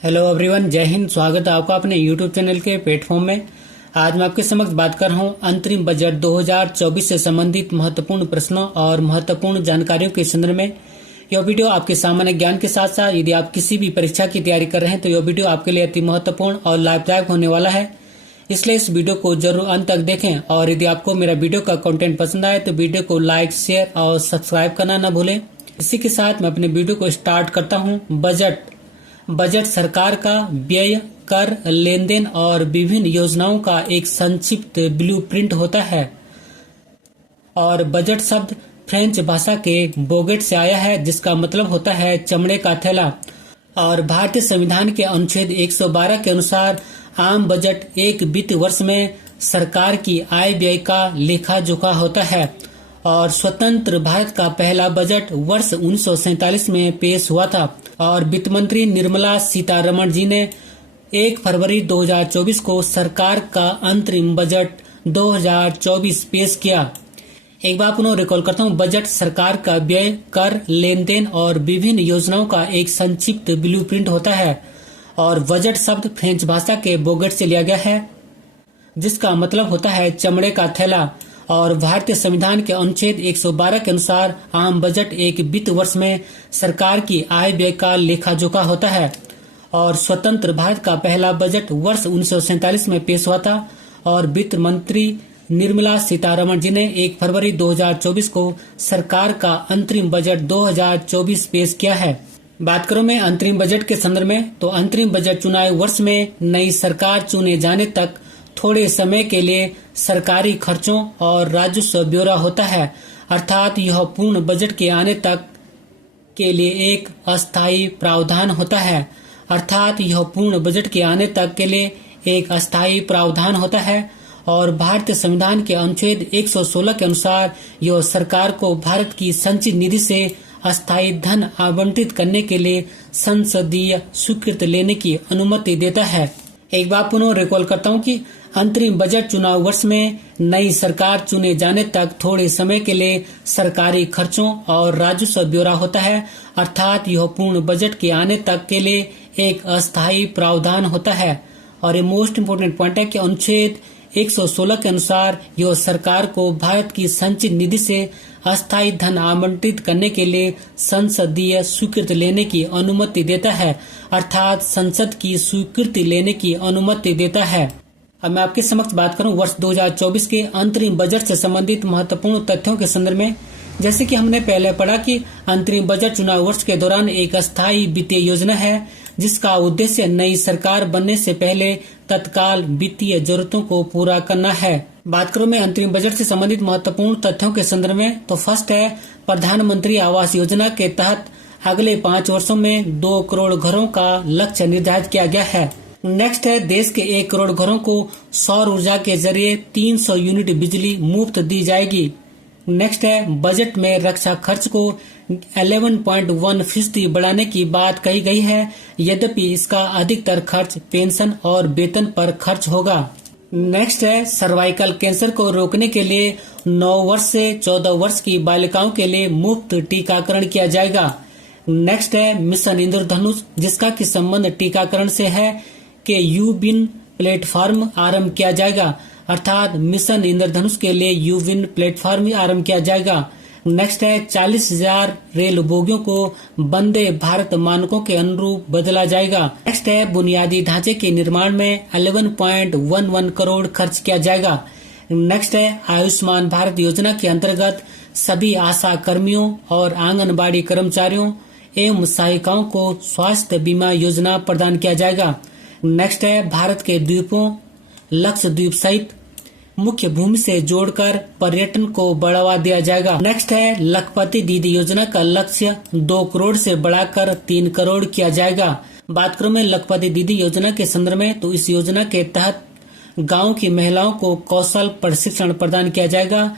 Hello everyone, जय हिंद। स्वागत है आपका अपने यूट्यूब चैनल के प्लेटफॉर्म में। आज मैं आपके समक्ष बात कर रहा हूँ अंतरिम बजट 2024 से संबंधित महत्वपूर्ण प्रश्नों और महत्वपूर्ण जानकारियों के संदर्भ में। यह वीडियो आपके सामान्य ज्ञान के साथ साथ यदि आप किसी भी परीक्षा की तैयारी कर रहे हैं तो यह वीडियो आपके लिए अति महत्वपूर्ण और लाभदायक होने वाला है। इसलिए इस वीडियो को जरूर अंत तक देखें और यदि आपको मेरा वीडियो का कंटेंट पसंद आए तो वीडियो को लाइक, शेयर और सब्सक्राइब करना न भूलें। इसी के साथ मैं अपने वीडियो को स्टार्ट करता हूँ। बजट सरकार का व्यय, कर, लेन देन और विभिन्न योजनाओं का एक संक्षिप्त ब्लूप्रिंट होता है। और बजट शब्द फ्रेंच भाषा के बोगेट से आया है, जिसका मतलब होता है चमड़े का थैला। और भारतीय संविधान के अनुच्छेद 112 के अनुसार आम बजट एक वित्त वर्ष में सरकार की आय व्यय का लेखा जोखा होता है। और स्वतंत्र भारत का पहला बजट वर्ष 1947 में पेश हुआ था और वित्त मंत्री निर्मला सीतारमण जी ने 1 फरवरी 2024 को सरकार का अंतरिम बजट 2024 पेश किया। एक बार पुनः रिकॉल करता हूँ। बजट सरकार का व्यय, कर, लेन देन और विभिन्न योजनाओं का एक संक्षिप्त ब्लूप्रिंट होता है। और बजट शब्द फ्रेंच भाषा के बोगेट से लिया गया है, जिसका मतलब होता है चमड़े का थैला। और भारतीय संविधान के अनुच्छेद 112 के अनुसार आम बजट एक वित्त वर्ष में सरकार की आय व्यय का लेखा जोखा होता है। और स्वतंत्र भारत का पहला बजट वर्ष 1947 में पेश हुआ था और वित्त मंत्री निर्मला सीतारमण जी ने 1 फरवरी 2024 को सरकार का अंतरिम बजट 2024 पेश किया है। बात करूं मैं अंतरिम बजट के संदर्भ में, तो अंतरिम बजट चुनाव वर्ष में नई सरकार चुने जाने तक थोड़े समय के लिए सरकारी खर्चों और राजस्व ब्यौरा होता है, अर्थात यह पूर्ण बजट के आने तक के लिए एक अस्थायी प्रावधान होता है। और भारतीय संविधान के अनुच्छेद 116 के अनुसार यह सरकार को भारत की संचित निधि से अस्थायी धन आवंटित करने के लिए संसदीय स्वीकृति लेने की अनुमति देता है। एक बार पुनः रिकॉल करता हूँ कि अंतरिम बजट चुनाव वर्ष में नई सरकार चुने जाने तक थोड़े समय के लिए सरकारी खर्चों और राजस्व ब्यौरा होता है, अर्थात यह पूर्ण बजट के आने तक के लिए एक अस्थायी प्रावधान होता है। और ये मोस्ट इम्पोर्टेंट पॉइंट है कि अनुच्छेद 116 के अनुसार यह सरकार को भारत की संचित निधि से अस्थायी धन आवंटित करने के लिए संसदीय स्वीकृति लेने की अनुमति देता है, अर्थात संसद की स्वीकृति लेने की अनुमति देता है। अब मैं आपके समक्ष बात करूं वर्ष 2024 के अंतरिम बजट से संबंधित महत्वपूर्ण तथ्यों के संदर्भ में। जैसे कि हमने पहले पढ़ा कि अंतरिम बजट चुनाव वर्ष के दौरान एक अस्थायी वित्तीय योजना है, जिसका उद्देश्य नई सरकार बनने से पहले तत्काल वित्तीय जरूरतों को पूरा करना है। बात करूं मैं अंतरिम बजट से संबंधित महत्वपूर्ण तथ्यों के संदर्भ में, तो फर्स्ट है प्रधानमंत्री आवास योजना के तहत अगले 5 वर्षों में 2 करोड़ घरों का लक्ष्य निर्धारित किया गया है। नेक्स्ट है देश के 1 करोड़ घरों को सौर ऊर्जा के जरिए 300 यूनिट बिजली मुफ्त दी जाएगी। नेक्स्ट है बजट में रक्षा खर्च को 11.1% बढ़ाने की बात कही गई है, यद्यपि इसका अधिकतर खर्च पेंशन और वेतन पर खर्च होगा। नेक्स्ट है सर्वाइकल कैंसर को रोकने के लिए 9 वर्ष से 14 वर्ष की बालिकाओं के लिए मुफ्त टीकाकरण किया जाएगा। नेक्स्ट है मिशन इंद्रधनुष, जिसका की संबंध टीकाकरण से है कि यूविन प्लेटफॉर्म आरंभ किया जाएगा, अर्थात मिशन इंद्रधनुष के लिए यूविन प्लेटफॉर्म आरंभ किया जाएगा। नेक्स्ट है 40,000 रेल बोगियों को वंदे भारत मानकों के अनुरूप बदला जाएगा। नेक्स्ट है बुनियादी ढांचे के निर्माण में 11.11 करोड़ खर्च किया जाएगा। नेक्स्ट है आयुष्मान भारत योजना के अंतर्गत सभी आशा कर्मियों और आंगनबाड़ी कर्मचारियों एवं सहायिकाओं को स्वास्थ्य बीमा योजना प्रदान किया जाएगा। नेक्स्ट है भारत के द्वीपों लक्षद्वीप सहित मुख्य भूमि से जोड़कर पर्यटन को बढ़ावा दिया जाएगा। नेक्स्ट है लखपति दीदी योजना का लक्ष्य 2 करोड़ से बढ़ाकर 3 करोड़ किया जाएगा। बात करूं मैं लखपति दीदी योजना के संदर्भ में, तो इस योजना के तहत गांव की महिलाओं को कौशल प्रशिक्षण प्रदान किया जाएगा,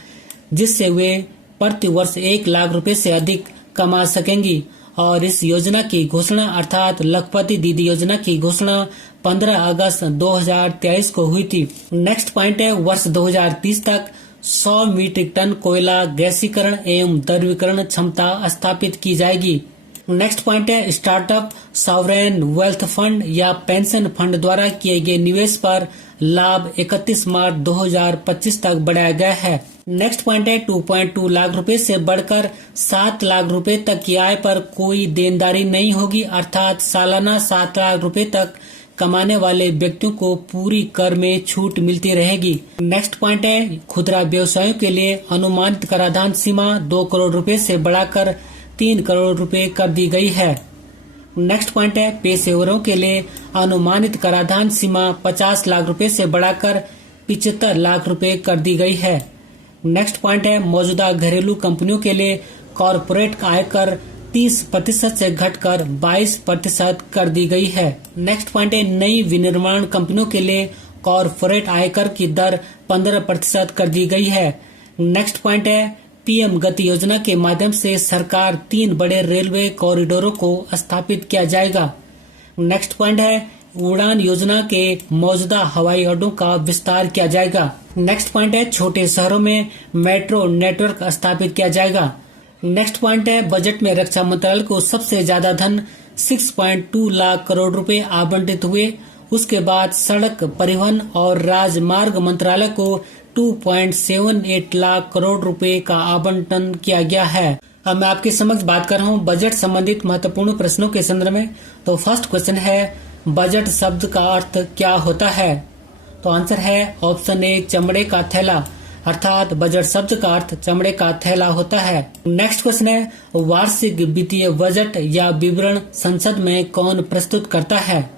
जिससे वे प्रति वर्ष 1 लाख रुपए से अधिक कमा सकेंगी। और इस योजना की घोषणा अर्थात लखपति दीदी योजना की घोषणा 15 अगस्त 2023 को हुई थी। नेक्स्ट पॉइंट है वर्ष 2030 तक 100 मीट्रिक टन कोयला गैसीकरण एवं द्रवीकरण क्षमता स्थापित की जाएगी। नेक्स्ट पॉइंट है स्टार्टअप सॉवरेन वेल्थ फंड या पेंशन फंड द्वारा किए गए निवेश पर लाभ 31 मार्च 2025 तक बढ़ाया गया है। नेक्स्ट पॉइंट है 2.2 लाख रुपए से बढ़कर 7 लाख रुपए तक की आय पर कोई देनदारी नहीं होगी, अर्थात सालाना 7 लाख रुपए तक कमाने वाले व्यक्तियों को पूरी कर में छूट मिलती रहेगी। नेक्स्ट पॉइंट है खुदरा व्यवसायों के लिए अनुमानित कराधान सीमा 2 करोड़ रुपए से बढ़ाकर 3 करोड़ रुपए कर दी गई है। नेक्स्ट पॉइंट है पेशेवरों के लिए अनुमानित कराधान सीमा 50 लाख रुपए से बढ़ाकर 75 लाख रुपए कर दी गई है। नेक्स्ट पॉइंट है मौजूदा घरेलू कंपनियों के लिए कॉरपोरेट आयकर 30% से घटकर 22% कर दी गई है। नेक्स्ट पॉइंट है नई विनिर्माण कंपनियों के लिए कॉरपोरेट आयकर की दर 15% कर दी गई है। नेक्स्ट पॉइंट है पीएम गति योजना के माध्यम से सरकार 3 बड़े रेलवे कॉरिडोरों को स्थापित किया जाएगा। नेक्स्ट पॉइंट है उड़ान योजना के मौजूदा हवाई अड्डों का विस्तार किया जाएगा। नेक्स्ट पॉइंट है छोटे शहरों में मेट्रो नेटवर्क स्थापित किया जाएगा। नेक्स्ट पॉइंट है बजट में रक्षा मंत्रालय को सबसे ज्यादा धन 6.2 लाख करोड़ रुपए आवंटित हुए। उसके बाद सड़क परिवहन और राजमार्ग मंत्रालय को 2.78 लाख करोड़ रुपए का आवंटन किया गया है। अब मैं आपके समक्ष बात कर रहा हूँ बजट संबंधित महत्वपूर्ण प्रश्नों के संदर्भ में। तो फर्स्ट क्वेश्चन है बजट शब्द का अर्थ क्या होता है? तो आंसर है ऑप्शन ए चमड़े का थैला, अर्थात बजट शब्द का अर्थ चमड़े का थैला होता है। नेक्स्ट क्वेश्चन है वार्षिक वित्तीय बजट या विवरण संसद में कौन प्रस्तुत करता है?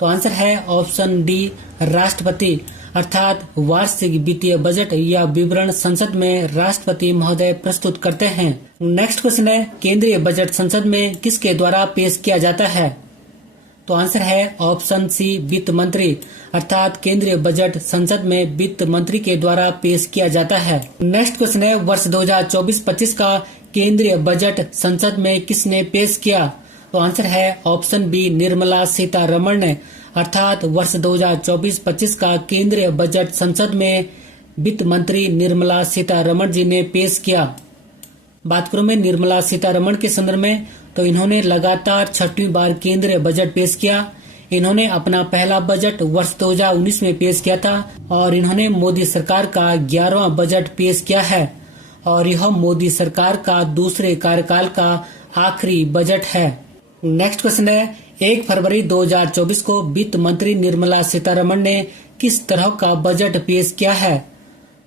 तो आंसर है ऑप्शन डी राष्ट्रपति, अर्थात वार्षिक वित्तीय बजट या विवरण संसद में राष्ट्रपति महोदय प्रस्तुत करते हैं। नेक्स्ट क्वेश्चन है केंद्रीय बजट संसद में किसके द्वारा पेश किया जाता है? तो आंसर है ऑप्शन सी वित्त मंत्री, अर्थात केंद्रीय बजट संसद में वित्त मंत्री के द्वारा पेश किया जाता है। नेक्स्ट क्वेश्चन है वर्ष 2024-25 का केंद्रीय बजट संसद में किसने पेश किया? तो आंसर है ऑप्शन बी निर्मला सीतारमण ने, अर्थात वर्ष 2024-25 का केंद्रीय बजट संसद में वित्त मंत्री निर्मला सीतारमण जी ने पेश किया। बात करूं मैं निर्मला सीतारमण के संदर्भ में, तो इन्होंने लगातार 6वीं बार केंद्रीय बजट पेश किया। इन्होंने अपना पहला बजट वर्ष 2019 में पेश किया था और इन्होंने मोदी सरकार का 11वां बजट पेश किया है और यह मोदी सरकार का दूसरे कार्यकाल का आखिरी बजट है। नेक्स्ट क्वेश्चन है 1 फरवरी 2024 को वित्त मंत्री निर्मला सीतारमण ने किस तरह का बजट पेश किया है?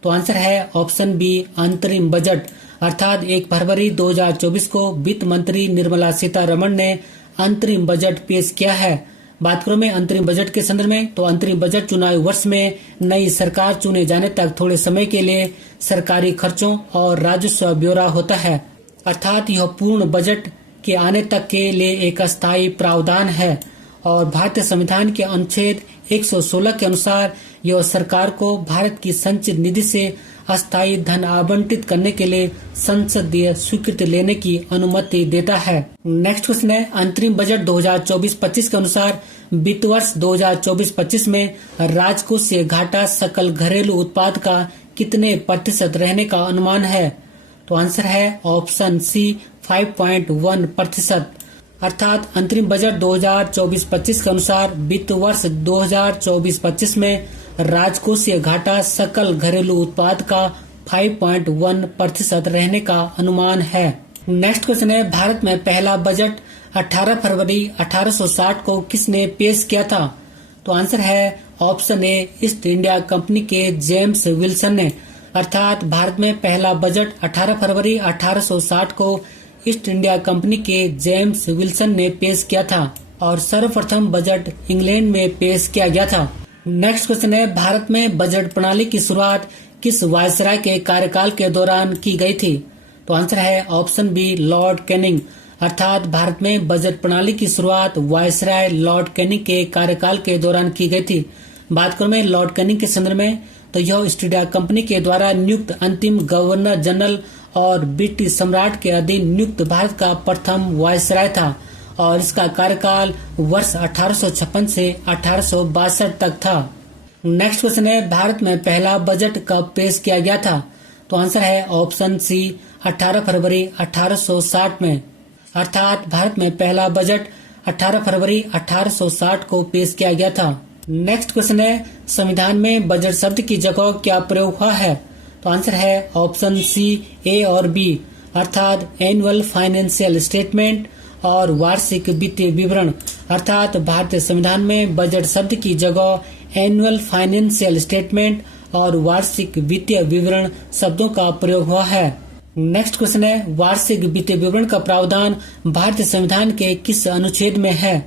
तो आंसर है ऑप्शन बी अंतरिम बजट, अर्थात 1 फरवरी 2024 को वित्त मंत्री निर्मला सीतारमण ने अंतरिम बजट पेश किया है। बात करूं मैं अंतरिम बजट के संदर्भ में, तो अंतरिम बजट चुनावी वर्ष में नई सरकार चुने जाने तक थोड़े समय के लिए सरकारी खर्चों और राजस्व ब्यौरा होता है, अर्थात यह पूर्ण बजट के आने तक के लिए एक अस्थायी प्रावधान है और भारतीय संविधान के अनुच्छेद 116 के अनुसार यह सरकार को भारत की संचित निधि से अस्थायी धन आवंटित करने के लिए संसदीय स्वीकृति लेने की अनुमति देता है। नेक्स्ट क्वेश्चन है अंतरिम बजट 2024-25 के अनुसार वित्त वर्ष 2024-25 में राजकोषीय घाटा सकल घरेलू उत्पाद का कितने प्रतिशत रहने का अनुमान है? तो आंसर है ऑप्शन सी 5.1%, अर्थात अंतरिम बजट 2024-25 के अनुसार वित्त वर्ष 2024-25 में राजकोषीय घाटा सकल घरेलू उत्पाद का 5.1% रहने का अनुमान है। नेक्स्ट क्वेश्चन है भारत में पहला बजट 18 फरवरी 1860 को किसने पेश किया था? तो आंसर है option A east India company के जेम्स विल्सन ने, अर्थात भारत में पहला बजट 18 फरवरी 1860 को ईस्ट इंडिया कंपनी के जेम्स विल्सन ने पेश किया था और सर्वप्रथम बजट इंग्लैंड में पेश किया गया था। नेक्स्ट क्वेश्चन है भारत में बजट प्रणाली की शुरुआत किस वायसराय के कार्यकाल के दौरान की गई थी? तो आंसर है ऑप्शन बी लॉर्ड कैनिंग, अर्थात भारत में बजट प्रणाली की शुरुआत वायसराय लॉर्ड कैनिंग के कार्यकाल के दौरान की गई थी। बात करूं मैं लॉर्ड कैनिंग के संदर्भ में, तो यह ईस्ट इंडिया कंपनी के द्वारा नियुक्त अंतिम गवर्नर जनरल और ब्रिटिश सम्राट के अधीन नियुक्त भारत का प्रथम वायसराय था और इसका कार्यकाल वर्ष 1856 से 1862 तक था। नेक्स्ट क्वेश्चन है भारत में पहला बजट कब पेश किया गया था? तो आंसर है ऑप्शन सी 18 फरवरी 1860 में। अर्थात भारत में पहला बजट 18 फरवरी 1860 को पेश किया गया था। नेक्स्ट क्वेश्चन है, संविधान में बजट शब्द की जगह क्या प्रयोग हुआ है? तो आंसर है ऑप्शन सी, ए और बी, अर्थात एनुअल फाइनेंशियल स्टेटमेंट और वार्षिक वित्तीय विवरण। अर्थात भारतीय संविधान में बजट शब्द की जगह एनुअल फाइनेंशियल स्टेटमेंट और वार्षिक वित्तीय विवरण शब्दों का प्रयोग हुआ है। नेक्स्ट क्वेश्चन है, वार्षिक वित्तीय विवरण का प्रावधान भारतीय संविधान के किस अनुच्छेद में है?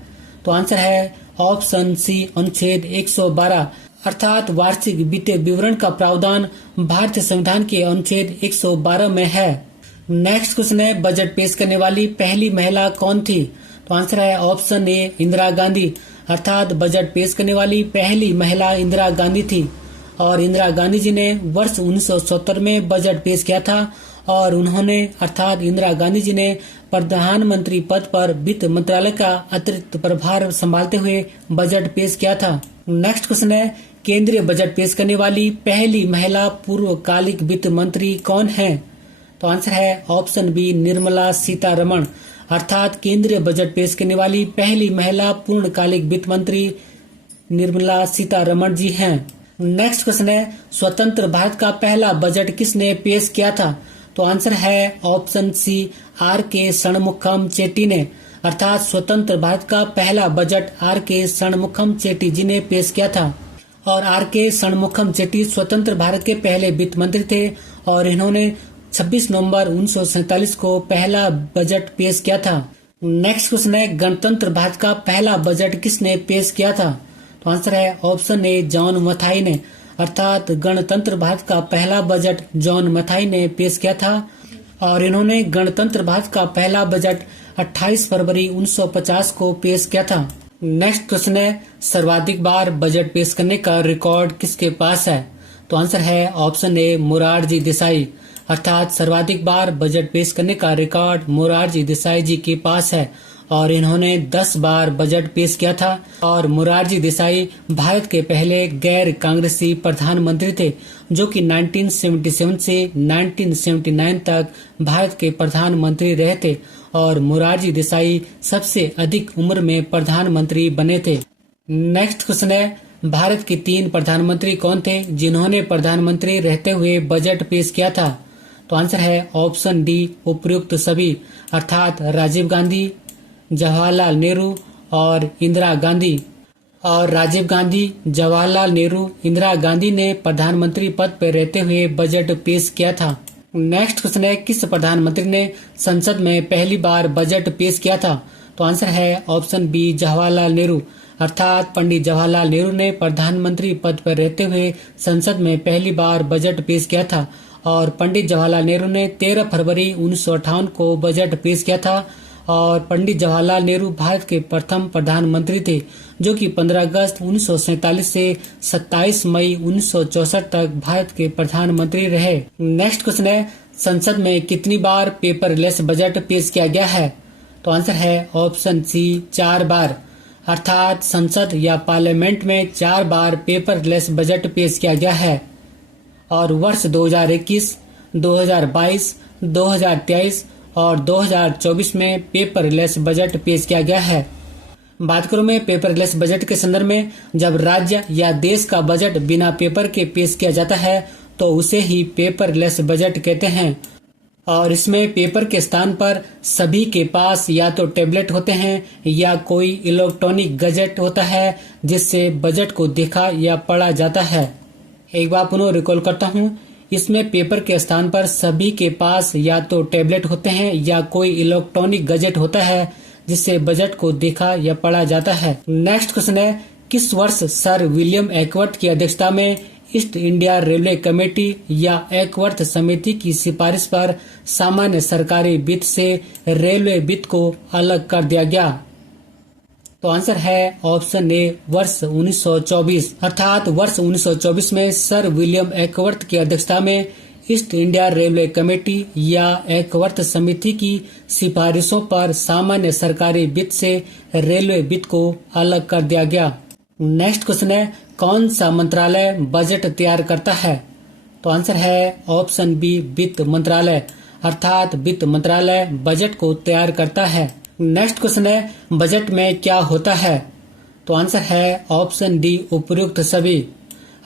तो आंसर है ऑप्शन सी, अनुच्छेद 112, अर्थात वार्षिक वित्तीय विवरण का प्रावधान भारतीय संविधान के अनुच्छेद 112 में है। नेक्स्ट क्वेश्चन है, बजट पेश करने वाली पहली महिला कौन थी? तो आंसर है ऑप्शन ए, इंदिरा गांधी, अर्थात बजट पेश करने वाली पहली महिला इंदिरा गांधी थी और इंदिरा गांधी जी ने वर्ष 1970 में बजट पेश किया था और उन्होंने अर्थात इंदिरा गांधी जी ने प्रधानमंत्री पद पर वित्त मंत्रालय का अतिरिक्त प्रभार संभालते हुए बजट पेश किया था। नेक्स्ट क्वेश्चन है, केंद्रीय बजट पेश करने वाली पहली महिला पूर्वकालिक वित्त मंत्री कौन है? तो आंसर है ऑप्शन बी, निर्मला सीतारमण, अर्थात केंद्रीय बजट पेश करने वाली पहली महिला पूर्णकालिक वित्त मंत्री निर्मला सीतारमण जी हैं। नेक्स्ट क्वेश्चन है, स्वतंत्र भारत का पहला बजट किसने पेश किया था? तो आंसर है ऑप्शन सी, आर के षणमुखम चेट्टी ने, अर्थात स्वतंत्र भारत का पहला बजट आर के षणमुखम चेट्टी जी ने पेश किया था और आर के षणमुखम चेट्टी स्वतंत्र भारत के पहले वित्त मंत्री थे और इन्होंने 26 नवंबर 1947 को पहला बजट पेश किया था। नेक्स्ट क्वेश्चन है, गणतंत्र भारत का पहला बजट किसने पेश किया था? तो आंसर है ऑप्शन ए, जॉन मथाई ने, अर्थात गणतंत्र भारत का पहला बजट जॉन मथाई ने पेश किया था और इन्होंने गणतंत्र भारत का पहला बजट 28 फरवरी 1950 को पेश किया था। नेक्स्ट क्वेश्चन है, सर्वाधिक बार बजट पेश करने का रिकॉर्ड किसके पास है? तो आंसर है ऑप्शन ए, मोरारजी देसाई, अर्थात सर्वाधिक बार बजट पेश करने का रिकॉर्ड मोरारजी देसाई जी के पास है और इन्होंने 10 बार बजट पेश किया था और मोरारजी देसाई भारत के पहले गैर कांग्रेसी प्रधानमंत्री थे जो कि 1977 से 1979 तक भारत के प्रधानमंत्री रहे थे और मोरारजी देसाई सबसे अधिक उम्र में प्रधानमंत्री बने थे। नेक्स्ट क्वेश्चन है, भारत के 3 प्रधानमंत्री कौन थे जिन्होंने प्रधानमंत्री रहते हुए बजट पेश किया था? तो आंसर है ऑप्शन डी, उपर्युक्त सभी, अर्थात राजीव गांधी, जवाहरलाल नेहरू और इंदिरा गांधी। और राजीव गांधी, जवाहरलाल नेहरू, इंदिरा गांधी ने प्रधानमंत्री पद पर रहते हुए बजट पेश किया था। नेक्स्ट क्वेश्चन है, किस प्रधानमंत्री ने संसद में पहली बार बजट पेश किया था? तो आंसर है ऑप्शन बी, जवाहरलाल नेहरू, अर्थात पंडित जवाहरलाल नेहरू ने प्रधानमंत्री पद पर रहते हुए संसद में पहली बार बजट पेश किया था और पंडित जवाहरलाल नेहरू ने 13 फरवरी 1958 को बजट पेश किया था और पंडित जवाहरलाल नेहरू भारत के प्रथम प्रधानमंत्री थे जो कि 15 अगस्त 1947 से 27 मई 1964 तक भारत के प्रधानमंत्री रहे। नेक्स्ट क्वेश्चन है, संसद में कितनी बार पेपरलेस बजट पेश किया गया है? तो आंसर है ऑप्शन सी, 4 बार, अर्थात संसद या पार्लियामेंट में 4 बार पेपरलेस बजट पेश किया गया है और वर्ष 2021, 2022, 2023 और 2024 में पेपरलेस बजट पेश किया गया है। बात करूं मैं पेपरलेस बजट के संदर्भ में, जब राज्य या देश का बजट बिना पेपर के पेश किया जाता है तो उसे ही पेपरलेस बजट कहते हैं और इसमें पेपर के स्थान पर सभी के पास या तो टैबलेट होते हैं या कोई इलेक्ट्रॉनिक गैजेट होता है जिससे बजट को देखा या पढ़ा जाता है। एक बार पुनः रिकॉल करता हूँ, इसमें पेपर के स्थान पर सभी के पास या तो टैबलेट होते हैं या कोई इलेक्ट्रॉनिक गैजेट होता है जिससे बजट को देखा या पढ़ा जाता है। नेक्स्ट क्वेश्चन है, किस वर्ष सर विलियम एकवर्थ की अध्यक्षता में ईस्ट इंडिया रेलवे कमेटी या एकवर्थ समिति की सिफारिश पर सामान्य सरकारी वित्त से रेलवे वित्त को अलग कर दिया गया? तो आंसर है ऑप्शन ए, वर्ष 1924, अर्थात वर्ष 1924 में सर विलियम एकवर्थ की अध्यक्षता में ईस्ट इंडिया रेलवे कमेटी या एकवर्थ समिति की सिफारिशों पर सामान्य सरकारी वित्त से रेलवे वित्त को अलग कर दिया गया। नेक्स्ट क्वेश्चन है, कौन सा मंत्रालय बजट तैयार करता है? तो आंसर है ऑप्शन बी, वित्त मंत्रालय, अर्थात वित्त मंत्रालय बजट को तैयार करता है। नेक्स्ट क्वेश्चन है, बजट में क्या होता है? तो आंसर है ऑप्शन डी, उपर्युक्त सभी।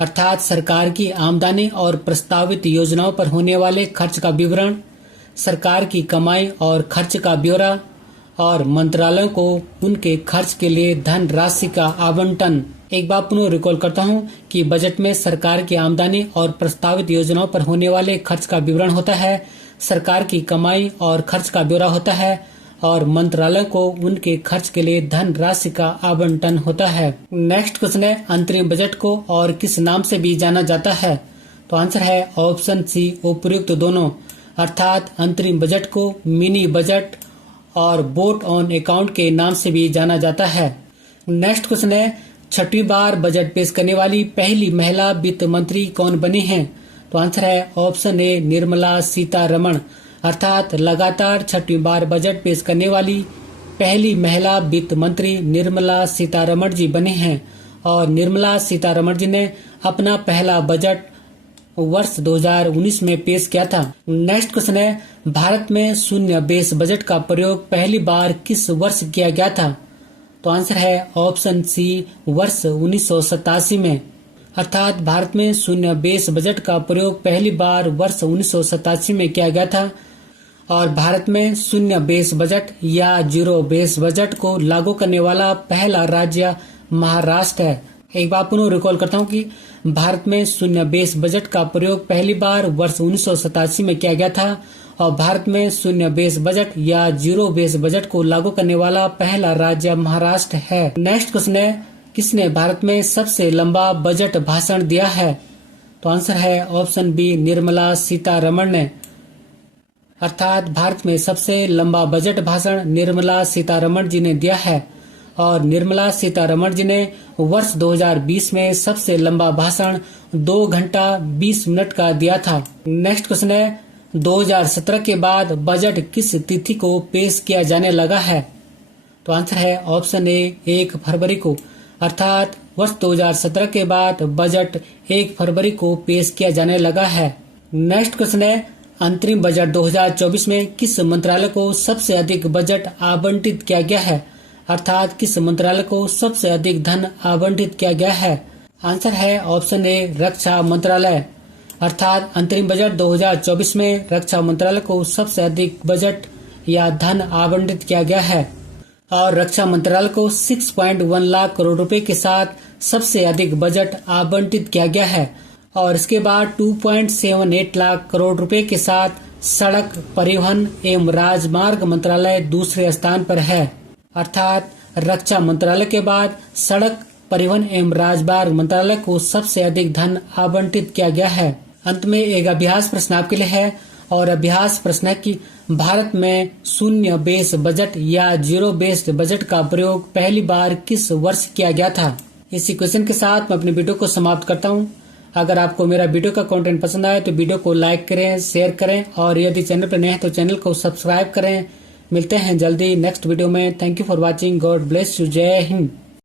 अर्थात सरकार की आमदनी और प्रस्तावित योजनाओं पर होने वाले खर्च का विवरण, सरकार की कमाई और खर्च का ब्यौरा और मंत्रालयों को उनके खर्च के लिए धन राशि का आवंटन। एक बार पुनः रिकॉल करता हूं कि बजट में सरकार की आमदनी और प्रस्तावित योजनाओं पर होने वाले खर्च का विवरण होता है, सरकार की कमाई और खर्च का ब्यौरा होता है और मंत्रालय को उनके खर्च के लिए धन राशि का आवंटन होता है। नेक्स्ट क्वेश्चन है, अंतरिम बजट को और किस नाम से भी जाना जाता है? तो आंसर है ऑप्शन सी, उपर्युक्त दोनों। अर्थात अंतरिम बजट को मिनी बजट और वोट ऑन अकाउंट के नाम से भी जाना जाता है। नेक्स्ट क्वेश्चन है, छठी बार बजट पेश करने वाली पहली महिला वित्त मंत्री कौन बनी हैं? तो आंसर है ऑप्शन ए, निर्मला सीतारमण। अर्थात लगातार छठी बार बजट पेश करने वाली पहली महिला वित्त मंत्री निर्मला सीतारमण जी बने हैं और निर्मला सीतारमण जी ने अपना पहला बजट वर्ष 2019 में पेश किया था। नेक्स्ट क्वेश्चन है, भारत में शून्य बेस बजट का प्रयोग पहली बार किस वर्ष किया गया था? तो आंसर है ऑप्शन सी, वर्ष 1987 में। अर्थात भारत में शून्य बेस बजट का प्रयोग पहली बार वर्ष 1987 में किया गया था और भारत में शून्य बेस बजट या जीरो बेस बजट को लागू करने वाला पहला राज्य महाराष्ट्र है। एक बार पुनः रिकॉल करता हूँ कि भारत में शून्य बेस बजट का प्रयोग पहली बार वर्ष 1987 में किया गया था और भारत में शून्य बेस बजट या जीरो बेस बजट को लागू करने वाला पहला राज्य महाराष्ट्र है। नेक्स्ट क्वेश्चन है, किसने भारत में सबसे लंबा बजट भाषण दिया है? तो आंसर है ऑप्शन बी, निर्मला सीतारमण ने। अर्थात भारत में सबसे लंबा बजट भाषण निर्मला सीतारमण जी ने दिया है और निर्मला सीतारमण जी ने वर्ष 2020 में सबसे लंबा भाषण 2 घंटा 20 मिनट का दिया था। नेक्स्ट क्वेश्चन है, 2017 के बाद बजट किस तिथि को पेश किया जाने लगा है? तो आंसर है ऑप्शन ए, 1 फरवरी को। अर्थात वर्ष 2017 के बाद बजट 1 फरवरी को पेश किया जाने लगा है। नेक्स्ट क्वेश्चन है, अंतरिम बजट 2024 में किस मंत्रालय को सबसे अधिक बजट आवंटित किया गया है? अर्थात किस मंत्रालय को सबसे अधिक धन आवंटित किया गया है? आंसर है ऑप्शन ए, रक्षा मंत्रालय। अर्थात अंतरिम बजट 2024 में रक्षा मंत्रालय को सबसे अधिक बजट या धन आवंटित किया गया है और रक्षा मंत्रालय को 6.1 लाख करोड़ रुपए के साथ सबसे अधिक बजट आवंटित किया गया है और इसके बाद 2.78 लाख करोड़ रुपए के साथ सड़क परिवहन एवं राजमार्ग मंत्रालय दूसरे स्थान पर है। अर्थात रक्षा मंत्रालय के बाद सड़क परिवहन एवं राजमार्ग मंत्रालय को सबसे अधिक धन आवंटित किया गया है। अंत में एक अभ्यास प्रश्न आपके लिए है और अभ्यास प्रश्न है कि भारत में शून्य बेस बजट या जीरो बेस्ड बजट का प्रयोग पहली बार किस वर्ष किया गया था? इसी क्वेश्चन के साथ मैं अपने वीडियो को समाप्त करता हूं। अगर आपको मेरा वीडियो का कंटेंट पसंद आए तो वीडियो को लाइक करें, शेयर करें और यदि चैनल पर नए हैं तो चैनल को सब्सक्राइब करें। मिलते हैं जल्दी नेक्स्ट वीडियो में। Thank you for watching. God bless you. जय हिंद।